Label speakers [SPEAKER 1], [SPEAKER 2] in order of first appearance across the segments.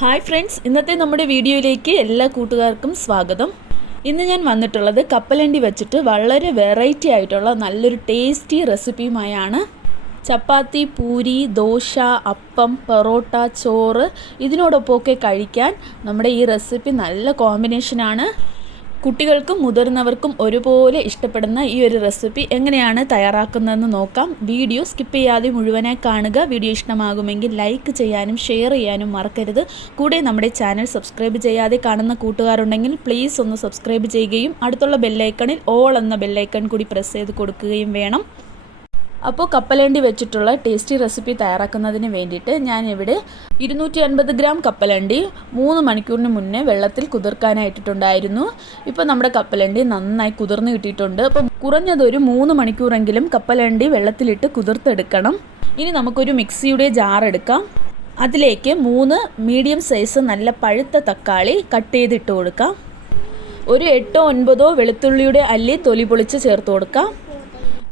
[SPEAKER 1] Hi friends ഇന്നത്തെ നമ്മുടെ വീഡിയോയിലേക്ക് എല്ലാ കൂട്ടുകാർക്കും സ്വാഗതം. ഇന്ന് ഞാൻ വന്നിട്ടുള്ളത് കപ്പലണ്ടി വെച്ചിട്ട് വളരെ വെറൈറ്റി ആയിട്ടുള്ള നല്ലൊരു ടേസ്റ്റി റെസിപ്പിയുമായാണ് ചപ്പാത്തി പൂരി ദോശ അപ്പം പൊറോട്ട ചോറ് ഇതിനോടൊപ്പമൊക്കെ കഴിക്കാൻ നമ്മുടെ ഈ റെസിപ്പി നല്ല കോമ്പിനേഷനാണ് കുട്ടികൾക്കും മുതിർന്നവർക്കും ഒരുപോലെ ഇഷ്ടപ്പെടുന്ന ഈ ഒരു റെസിപ്പി എങ്ങനെയാണ് തയ്യാറാക്കുന്നതെന്ന് നോക്കാം. വീഡിയോ സ്കിപ്പ് ചെയ്യാതെ മുഴുവനായി കാണുക. വീഡിയോ ഇഷ്ടമാകുമെങ്കിൽ ലൈക്ക് ചെയ്യാനും ഷെയർ ചെയ്യാനും മറക്കരുത്. കൂടെ നമ്മുടെ ചാനൽ സബ്സ്ക്രൈബ് ചെയ്യാതെ കാണുന്ന കൂട്ടുകാരുണ്ടെങ്കിൽ പ്ലീസ് ഒന്ന് സബ്സ്ക്രൈബ് ചെയ്യുകയും അടുത്തുള്ള ബെല്ലൈക്കണിൽ ഓൾ എന്ന ബെല്ലൈക്കൺ കൂടി പ്രസ് ചെയ്ത് കൊടുക്കുകയും വേണം. അപ്പോൾ കപ്പലണ്ടി വെച്ചിട്ടുള്ള ടേസ്റ്റി റെസിപ്പി തയ്യാറാക്കുന്നതിന് വേണ്ടിയിട്ട് ഞാനിവിടെ ഇരുന്നൂറ്റി അൻപത് ഗ്രാം കപ്പലണ്ടി മൂന്ന് മണിക്കൂറിന് മുന്നേ വെള്ളത്തിൽ കുതിർക്കാനായിട്ടിട്ടുണ്ടായിരുന്നു. ഇപ്പോൾ നമ്മുടെ കപ്പലണ്ടി നന്നായി കുതിർന്ന് കിട്ടിയിട്ടുണ്ട്. അപ്പോൾ കുറഞ്ഞതൊരു മൂന്ന് മണിക്കൂറെങ്കിലും കപ്പലണ്ടി വെള്ളത്തിലിട്ട് കുതിർത്തെടുക്കണം. ഇനി നമുക്കൊരു മിക്സിയുടെ ജാർ എടുക്കാം. അതിലേക്ക് മൂന്ന് മീഡിയം സൈസ് നല്ല പഴുത്ത തക്കാളി കട്ട് ചെയ്തിട്ട് കൊടുക്കാം. ഒരു എട്ടോ ഒൻപതോ വെളുത്തുള്ളിയുടെ അല്ലി തൊലി പൊളിച്ച് ചേർത്ത് കൊടുക്കാം.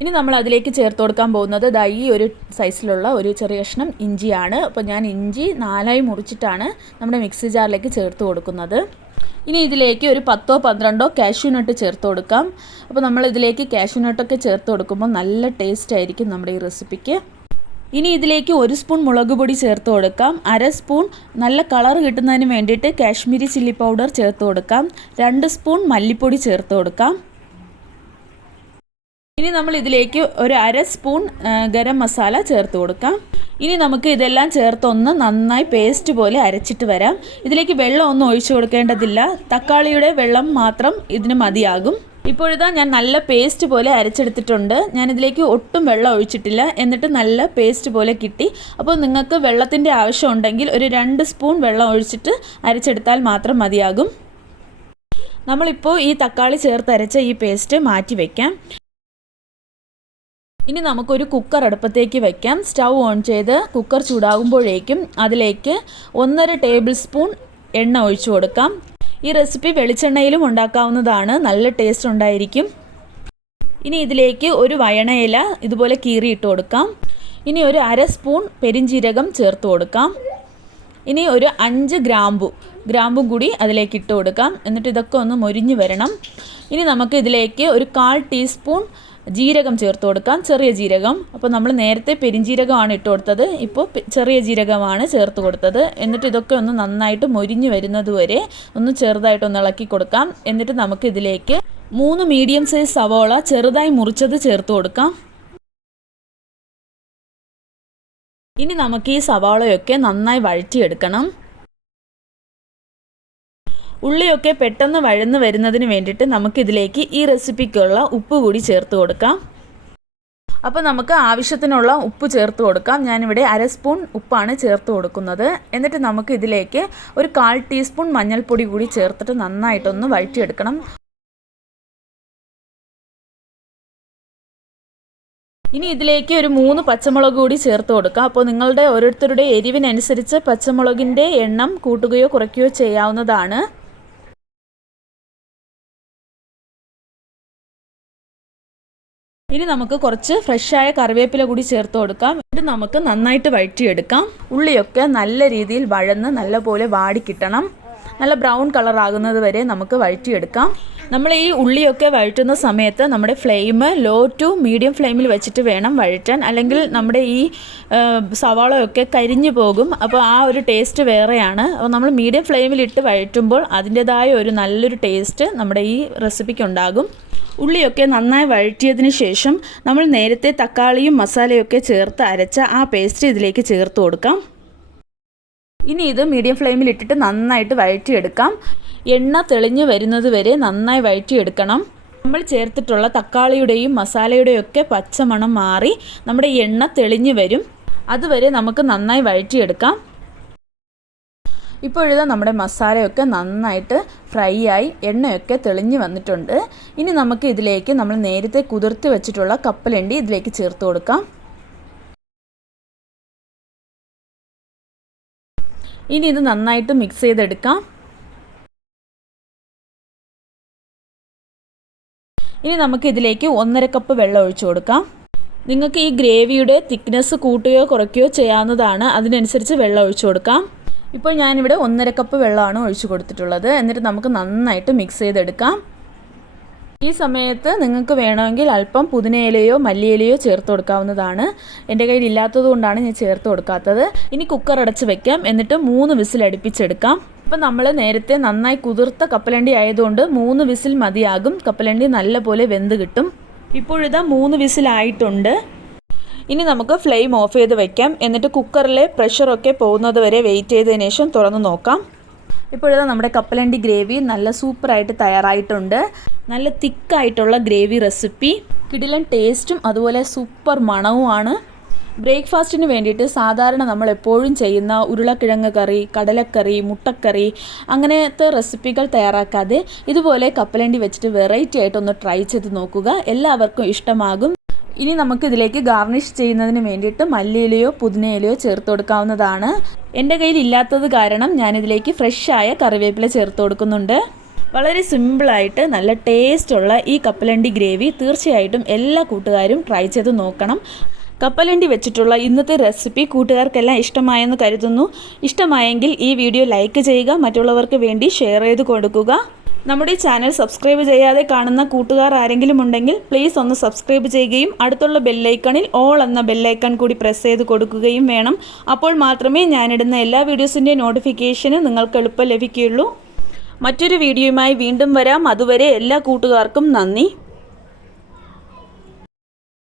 [SPEAKER 1] ഇനി നമ്മൾ അതിലേക്ക് ചേർത്ത് കൊടുക്കാൻ പോകുന്നത് ദാ ഈ ഒരു സൈസിലുള്ള ഒരു ചെറിയ കഷ്ണം ഇഞ്ചിയാണ്. അപ്പോൾ ഞാൻ ഇഞ്ചി നാലായി മുറിച്ചിട്ടാണ് നമ്മുടെ മിക്സി ജാറിലേക്ക് ചേർത്ത് കൊടുക്കുന്നത്. ഇനി ഇതിലേക്ക് ഒരു പത്തോ പന്ത്രണ്ടോ കാഷ്യൂ നട്ട് ചേർത്ത് കൊടുക്കാം. അപ്പോൾ നമ്മൾ ഇതിലേക്ക് കാഷ്യൂ നട്ടൊക്കെ ചേർത്ത് കൊടുക്കുമ്പോൾ നല്ല ടേസ്റ്റ് ആയിരിക്കും നമ്മുടെ ഈ റെസിപ്പിക്ക് ഇനി ഇതിലേക്ക് ഒരു സ്പൂൺ മുളക് പൊടി ചേർത്ത് കൊടുക്കാം. അര സ്പൂൺ നല്ല കളർ കിട്ടുന്നതിന് വേണ്ടിയിട്ട് കാശ്മീരി ചില്ലി പൗഡർ ചേർത്ത് കൊടുക്കാം. രണ്ട് സ്പൂൺ മല്ലിപ്പൊടി ചേർത്ത് കൊടുക്കാം. ഇനി നമ്മൾ ഇതിലേക്ക് ഒരു അര സ്പൂൺ ഗരം മസാല ചേർത്ത് കൊടുക്കാം. ഇനി നമുക്ക് ഇതെല്ലാം ചേർത്തൊന്ന് നന്നായി പേസ്റ്റ് പോലെ അരച്ചിട്ട് വരാം. ഇതിലേക്ക് വെള്ളം ഒന്നും ഒഴിച്ചു കൊടുക്കേണ്ടതില്ല. തക്കാളിയുടെ വെള്ളം മാത്രം ഇതിന് മതിയാകും. ഇപ്പോഴിതാ ഞാൻ നല്ല പേസ്റ്റ് പോലെ അരച്ചെടുത്തിട്ടുണ്ട്. ഞാൻ ഇതിലേക്ക് ഒട്ടും വെള്ളം ഒഴിച്ചിട്ടില്ല. എന്നിട്ട് നല്ല പേസ്റ്റ് പോലെ കിട്ടി. അപ്പോൾ നിങ്ങൾക്ക് വെള്ളത്തിന്റെ ആവശ്യം ഉണ്ടെങ്കിൽ ഒരു രണ്ട് സ്പൂൺ വെള്ളം ഒഴിച്ചിട്ട് അരച്ചെടുത്താൽ മാത്രം മതിയാകും. നമ്മളിപ്പോൾ ഈ തക്കാളി ചേർത്ത് അരച്ച ഈ പേസ്റ്റ് മാറ്റി വയ്ക്കാം ഇനി നമുക്കൊരു കുക്കർ അടുപ്പത്തേക്ക് വെക്കാം. സ്റ്റൗ ഓൺ ചെയ്ത് കുക്കർ ചൂടാകുമ്പോഴേക്കും അതിലേക്ക് ഒന്നര ടേബിൾ സ്പൂൺ എണ്ണ ഒഴിച്ചു കൊടുക്കാം. ഈ റെസിപ്പി വെളിച്ചെണ്ണയിലും ഉണ്ടാക്കാവുന്നതാണ്. നല്ല ടേസ്റ്റ് ഉണ്ടായിരിക്കും. ഇനി ഇതിലേക്ക് ഒരു വയണയില ഇതുപോലെ കീറിയിട്ട് കൊടുക്കാം. ഇനി ഒരു അര സ്പൂൺ പെരിഞ്ചീരകം ചേർത്ത് കൊടുക്കാം. ഇനി ഒരു അഞ്ച് ഗ്രാമ്പു ഗ്രാമ്പും കൂടി അതിലേക്ക് ഇട്ട് കൊടുക്കാം. എന്നിട്ട് ഇതൊക്കെ ഒന്ന് മൊരിഞ്ഞ് വരണം. ഇനി നമുക്ക് ഇതിലേക്ക് ഒരു കാൽ ടീസ്പൂൺ ജീരകം ചേർത്ത് കൊടുക്കാം ചെറിയ ജീരകം. അപ്പോൾ നമ്മൾ നേരത്തെ പെരിഞ്ജീരകമാണ് ഇട്ട് കൊടുത്തത്. ഇപ്പോൾ ചെറിയ ജീരകമാണ് ചേർത്ത് കൊടുത്തത്. എന്നിട്ട് ഇതൊക്കെ ഒന്ന് നന്നായിട്ട് മൊരിഞ്ഞ് വരുന്നത് വരെ ഒന്ന് ചെറുതായിട്ടൊന്ന് ഇളക്കി കൊടുക്കാം. എന്നിട്ട് നമുക്ക് ഇതിലേക്ക് മൂന്ന് മീഡിയം സൈസ് സവോള ചെറുതായി മുറിച്ചത് ചേർത്ത് കൊടുക്കാം. ഇനി നമുക്ക് ഈ സവാളയൊക്കെ നന്നായി വഴറ്റിയെടുക്കണം. ഉള്ളിയൊക്കെ പെട്ടെന്ന് വഴന്ന് വരുന്നതിന് വേണ്ടിയിട്ട് നമുക്കിതിലേക്ക് ഈ റെസിപ്പിക്കുള്ള ഉപ്പ് കൂടി ചേർത്ത് കൊടുക്കാം. അപ്പോൾ നമുക്ക് ആവശ്യത്തിനുള്ള ഉപ്പ് ചേർത്ത് കൊടുക്കാം. ഞാനിവിടെ അര സ്പൂൺ ഉപ്പാണ് ചേർത്ത് കൊടുക്കുന്നത്. എന്നിട്ട് നമുക്ക് ഇതിലേക്ക് ഒരു കാൽ ടീസ്പൂൺ മഞ്ഞൾപ്പൊടി കൂടി ചേർത്തിട്ട് നന്നായിട്ടൊന്ന് വഴറ്റിയെടുക്കണം. ഇനി ഇതിലേക്ക് ഒരു മൂന്ന് പച്ചമുളക് കൂടി ചേർത്ത് കൊടുക്കാം. അപ്പോൾ നിങ്ങളുടെ ഓരോരുത്തരുടെ എരിവിനനുസരിച്ച് പച്ചമുളകിന്റെ എണ്ണം കൂട്ടുകയോ കുറയ്ക്കുകയോ ചെയ്യാവുന്നതാണ്. ഇനി നമുക്ക് കുറച്ച് ഫ്രഷായ കറിവേപ്പില കൂടി ചേർത്ത് കൊടുക്കാം. ഇത് നമുക്ക് നന്നായിട്ട് വഴറ്റിയെടുക്കാം. ഉള്ളിയൊക്കെ നല്ല രീതിയിൽ വഴന്ന് നല്ലപോലെ വാടി കിട്ടണം. നല്ല ബ്രൗൺ കളർ ആകുന്നത് വരെ നമുക്ക് വഴറ്റിയെടുക്കാം. നമ്മൾ ഈ ഉള്ളിയൊക്കെ വഴറ്റുന്ന സമയത്ത് നമ്മുടെ ഫ്ലെയിം ലോ ടു മീഡിയം ഫ്ലെയിമിൽ വെച്ചിട്ട് വേണം വഴറ്റാൻ. അല്ലെങ്കിൽ നമ്മുടെ ഈ സവാളയൊക്കെ കരിഞ്ഞു പോകും. അപ്പോൾ ആ ഒരു ടേസ്റ്റ് വേറെയാണ്. അപ്പോൾ നമ്മൾ മീഡിയം ഫ്ലെയിമിൽ ഇട്ട് വഴറ്റുമ്പോൾ അതിന്റെതായ ഒരു നല്ലൊരു ടേസ്റ്റ് നമ്മുടെ ഈ റെസിപ്പിക്ക് ഉണ്ടാകും. ഉള്ളിയൊക്കെ നന്നായി വഴറ്റിയതിന് ശേഷം നമ്മൾ നേരത്തെ തക്കാളിയും മസാലയൊക്കെ ചേർത്ത് അരച്ച ആ പേസ്റ്റ് ഇതിലേക്ക് ചേർത്ത് കൊടുക്കാം. ഇനി ഇത് മീഡിയം ഫ്ലെയിമിൽ ഇട്ടിട്ട് നന്നായിട്ട് വഴറ്റിയെടുക്കാം. എണ്ണ തെളിഞ്ഞു വരുന്നത് വരെ നന്നായി വഴറ്റിയെടുക്കണം. നമ്മൾ ചേർത്തിട്ടുള്ള തക്കാളിയുടെയും മസാലയുടെയും ഒക്കെ പച്ചമണം മാറി നമ്മുടെ എണ്ണ തെളിഞ്ഞു വരും. അതുവരെ നമുക്ക് നന്നായി വഴറ്റിയെടുക്കാം. ഇപ്പോഴിതാ നമ്മുടെ മസാലയൊക്കെ നന്നായിട്ട് ഫ്രൈ ആയി എണ്ണയൊക്കെ തെളിഞ്ഞ് വന്നിട്ടുണ്ട്. ഇനി നമുക്ക് ഇതിലേക്ക് നമ്മൾ നേരത്തെ കുതിർത്ത് വെച്ചിട്ടുള്ള കപ്പലണ്ടി ഇതിലേക്ക് ചേർത്ത് കൊടുക്കാം. ഇനി ഇത് നന്നായിട്ട് മിക്സ് ചെയ്തെടുക്കാം. ഇനി നമുക്ക് ഇതിലേക്ക് ഒന്നര കപ്പ് വെള്ളം ഒഴിച്ചു കൊടുക്കാം. നിങ്ങൾക്ക് ഈ ഗ്രേവിയുടെ തിക്നെസ് കൂട്ടുകയോ കുറയ്ക്കുകയോ ചെയ്യാവുന്നതാണ്. അതിനനുസരിച്ച് വെള്ളം ഒഴിച്ചു കൊടുക്കാം. ഇപ്പോൾ ഞാനിവിടെ ഒന്നര കപ്പ് വെള്ളമാണ് ഒഴിച്ചു കൊടുത്തിട്ടുള്ളത്. എന്നിട്ട് നമുക്ക് നന്നായിട്ട് മിക്സ് ചെയ്തെടുക്കാം. ഈ സമയത്ത് നിങ്ങൾക്ക് വേണമെങ്കിൽ അല്പം പുതിനയിലയോ മല്ലിയിലയോ ചേർത്ത് കൊടുക്കാവുന്നതാണ്. എന്റെ കയ്യിൽ ഇല്ലാത്തത് കൊണ്ടാണ് ഞാൻ ചേർത്ത് കൊടുക്കാത്തത്. ഇനി കുക്കർ അടച്ച് വെക്കാം. എന്നിട്ട് മൂന്ന് വിസിൽ അടുപ്പിച്ചെടുക്കാം. ഇപ്പം നമ്മൾ നേരത്തെ നന്നായി കുതിർത്ത കപ്പലണ്ടി ആയതുകൊണ്ട് മൂന്ന് വിസിൽ മതിയാകും. കപ്പലണ്ടി നല്ലപോലെ വെന്ത് കിട്ടും. ഇപ്പോഴിതാ മൂന്ന് വിസിലായിട്ടുണ്ട്. ഇനി നമുക്ക് ഫ്ലെയിം ഓഫ് ചെയ്ത് വെക്കാം. എന്നിട്ട് കുക്കറിലെ പ്രഷറൊക്കെ പോകുന്നത് വരെ വെയിറ്റ് ചെയ്തതിന് ശേഷം തുറന്ന് നോക്കാം. ഇപ്പോഴത്തെ നമ്മുടെ കപ്പലണ്ടി ഗ്രേവി നല്ല സൂപ്പറായിട്ട് തയ്യാറായിട്ടുണ്ട്. നല്ല തിക്കായിട്ടുള്ള ഗ്രേവി റെസിപ്പി കിടിലൻ ടേസ്റ്റും അതുപോലെ സൂപ്പർ മണവുമാണ് ബ്രേക്ക്ഫാസ്റ്റിന് വേണ്ടിയിട്ട് സാധാരണ നമ്മൾ എപ്പോഴും ചെയ്യുന്ന ഉരുളക്കിഴങ്ങ് കറി കടലക്കറി മുട്ടക്കറി അങ്ങനത്തെ റെസിപ്പികൾ തയ്യാറാക്കാതെ ഇതുപോലെ കപ്പലണ്ടി വെച്ചിട്ട് വെറൈറ്റി ആയിട്ടൊന്ന് ട്രൈ ചെയ്ത് നോക്കുക. എല്ലാവർക്കും ഇഷ്ടമാകും. ഇനി നമുക്ക് ഇതിലേക്ക് ഗാർണിഷ് ചെയ്യുന്നതിന് വേണ്ടിയിട്ട് മല്ലിയിലയോ പുതിനയിലയോ ചേർത്ത് കൊടുക്കാവുന്നതാണ്. എന്റെ കയ്യിൽ ഇല്ലാത്തത് കാരണം ഞാനിതിലേക്ക് ഫ്രഷായ കറിവേപ്പില ചേർത്ത് കൊടുക്കുന്നുണ്ട്. വളരെ സിമ്പിളായിട്ട് നല്ല ടേസ്റ്റുള്ള ഈ കപ്പലണ്ടി ഗ്രേവി തീർച്ചയായിട്ടും എല്ലാ കൂട്ടുകാരും ട്രൈ ചെയ്ത് നോക്കണം. കപ്പലണ്ടി വെച്ചിട്ടുള്ള ഇന്നത്തെ റെസിപ്പി കൂട്ടുകാർക്കെല്ലാം ഇഷ്ടമായെന്ന് കരുതുന്നു. ഇഷ്ടമായെങ്കിൽ ഈ വീഡിയോ ലൈക്ക് ചെയ്യുക മറ്റുള്ളവർക്ക് വേണ്ടി ഷെയർ ചെയ്ത് കൊടുക്കുക. നമ്മുടെ ചാനൽ സബ്സ്ക്രൈബ് ചെയ്യാതെ കാണുന്ന കൂട്ടുകാർ ആരെങ്കിലും ഉണ്ടെങ്കിൽ പ്ലീസ് ഒന്ന് സബ്സ്ക്രൈബ് ചെയ്യുകയും അടുത്തുള്ള ബെല്ലൈക്കണിൽ ഓൾ എന്ന ബെല്ലൈക്കൺ കൂടി പ്രസ് ചെയ്ത് കൊടുക്കുകയും വേണം. അപ്പോൾ മാത്രമേ ഞാനിടുന്ന എല്ലാ വീഡിയോസിന്റെ നോട്ടിഫിക്കേഷന് നിങ്ങൾക്ക് എളുപ്പം ലഭിക്കുകയുള്ളൂ. മറ്റൊരു വീഡിയോയുമായി വീണ്ടും വരാം. അതുവരെ എല്ലാ കൂട്ടുകാർക്കും നന്ദി.